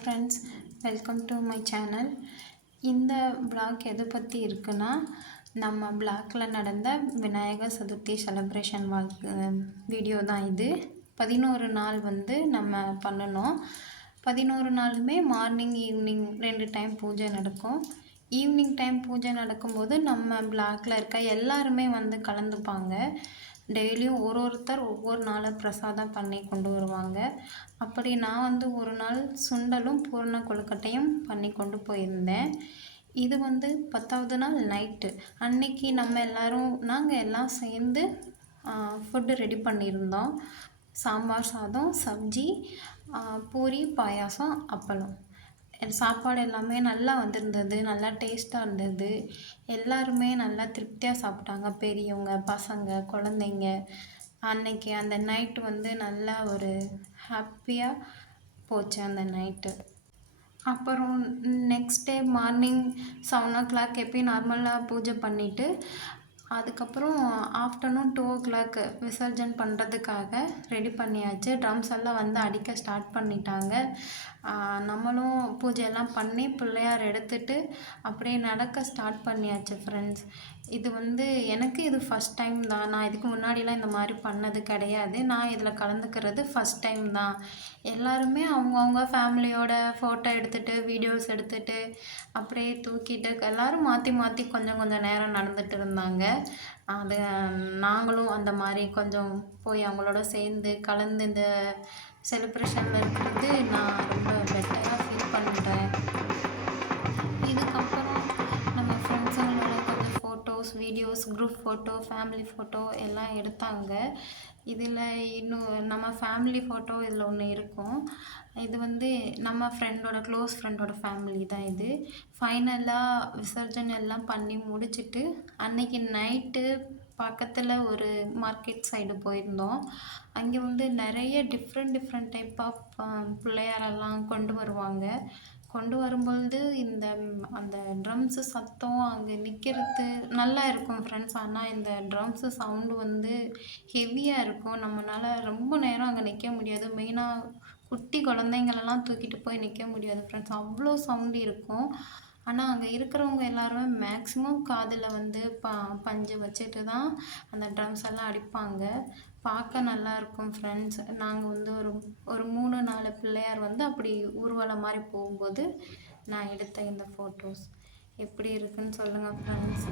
Friends welcome to my channel இந்த black எதை பற்றி இருக்குன்னா நம்ம பிளாக்ல நடந்த விநாயகர் சதுர்த்தி செலப்ரேஷன் வீடியோ தான் இது. பதினோரு நாள் வந்து நம்ம பண்ணணும். பதினோரு நாளுமே மார்னிங் ஈவினிங் ரெண்டு டைம் பூஜை நடக்கும். ஈவினிங் டைம் பூஜை நடக்கும்போது நம்ம பிளாக்ல இருக்க எல்லாருமே வந்து கலந்துப்பாங்க. டெய்லியும் ஒரு ஒருத்தர் ஒவ்வொரு நாளும் பிரசாதம் பண்ணி கொண்டு வருவாங்க. அப்படி நான் வந்து ஒரு நாள் சுண்டலும் பூரண கொழுக்கட்டையும் பண்ணி கொண்டு போயிருந்தேன். இது வந்து பத்தாவது நாள் நைட்டு. அன்னைக்கு நம்ம எல்லாரும் நாங்கள் எல்லாம் சேர்ந்து ஃபுட்டு ரெடி பண்ணியிருந்தோம். சாம்பார் சாதம் சப்ஜி பூரி பாயாசம் அப்பளம். சாப்பாடு எல்லாமே நல்லா வந்திருந்தது நல்லா டேஸ்ட்டாக இருந்தது. எல்லாருமே நல்லா திருப்தியாக சாப்பிட்டாங்க. பெரியவங்க பசங்க குழந்தைங்க. அன்னைக்கு அந்த நைட்டு வந்து நல்லா ஒரு ஹாப்பியாக போச்சு அந்த நைட்டு அப்புறம் next day morning seven o'clock எப்பயும் நார்மலாக பூஜை பண்ணிவிட்டு அதுக்கப்புறம் afternoon two o'clock visarjan பண்ணுறதுக்காக ரெடி பண்ணியாச்சு. ட்ரம்ஸ் எல்லாம் வந்து அடிக்க ஸ்டார்ட் பண்ணிட்டாங்க. நம்மளும் பூஜையெல்லாம் பண்ணி பிள்ளையார் எடுத்துட்டு அப்படியே நடக்க ஸ்டார்ட் பண்ணியாச்சு ஃப்ரெண்ட்ஸ் இது வந்து எனக்கு இது ஃபஸ்ட் டைம் தான். நான் இதுக்கு முன்னாடிலாம் இந்த மாதிரி பண்ணது கிடையாது. நான் இதில் கலந்துக்கிறது ஃபஸ்ட் டைம் தான். எல்லாருமே அவங்கவுங்க ஃபேமிலியோட ஃபோட்டோ எடுத்துகிட்டு வீடியோஸ் எடுத்துகிட்டு அப்படியே தூக்கிட்டு எல்லோரும் மாற்றி மாற்றி கொஞ்சம் கொஞ்சம் நேரம் நடந்துகிட்டு இருந்தாங்க. அது நாங்களும் அந்த மாதிரி கொஞ்சம் போய் அவங்களோட சேர்ந்து கலந்து இந்த செலிப்ரேஷனில் இருக்கிறது நான் ரொம்ப பெட்டராக ஃபீல் பண்ணுறேன் குரூப் ஃபோட்டோ ஃபேமிலி ஃபோட்டோ எல்லாம் எடுத்தாங்க. இதில் இன்னும் நம்ம ஃபேமிலி ஃபோட்டோ இதில் ஒன்று இருக்கும். இது வந்து நம்ம ஃப்ரெண்டோட க்ளோஸ் ஃப்ரெண்டோட ஃபேமிலி தான் இது. ஃபைனலாக விசர்ஜன் எல்லாம் பண்ணி முடிச்சுட்டு அன்னைக்கு நைட்டு பக்கத்தில் ஒரு மார்க்கெட் சைடு போயிருந்தோம். அங்கே வந்து நிறைய டிஃப்ரெண்ட் டிஃப்ரெண்ட் டைப் ஆஃப் பிள்ளையாரெல்லாம் கொண்டு வருவாங்க. கொண்டு வரும்பொழுது இந்த அந்த ட்ரம்ஸு சத்தம் அங்கே நிற்கிறது நல்லா இருக்கும் ஃப்ரெண்ட்ஸ் ஆனால் இந்த ட்ரம்ஸு சவுண்டு வந்து ஹெவியாக இருக்கும். நம்மளால் ரொம்ப நேரம் அங்கே நிற்க முடியாது. மெயினாக குட்டி குழந்தைங்களெல்லாம் தூக்கிட்டு போய் நிற்க முடியாது ஃப்ரெண்ட்ஸ் அவ்வளோ சவுண்டு இருக்கும். ஆனால் அங்கே இருக்கிறவங்க எல்லாருமே மேக்ஸிமம் காதில் வந்து ப பஞ்சு வச்சுட்டு தான் அந்த ட்ரம்ஸ் எல்லாம் அடிப்பாங்க. பார்க்க நல்லாயிருக்கும் ஃப்ரெண்ட்ஸ் நாங்கள் வந்து ஒரு ஒரு மூணு நாலு பிள்ளையார் வந்து அப்படி ஊர்வலம் மாதிரி போகும்போது நான் எடுத்த இந்த ஃபோட்டோஸ் எப்படி இருக்குன்னு சொல்லுங்கள் ஃப்ரெண்ட்ஸ்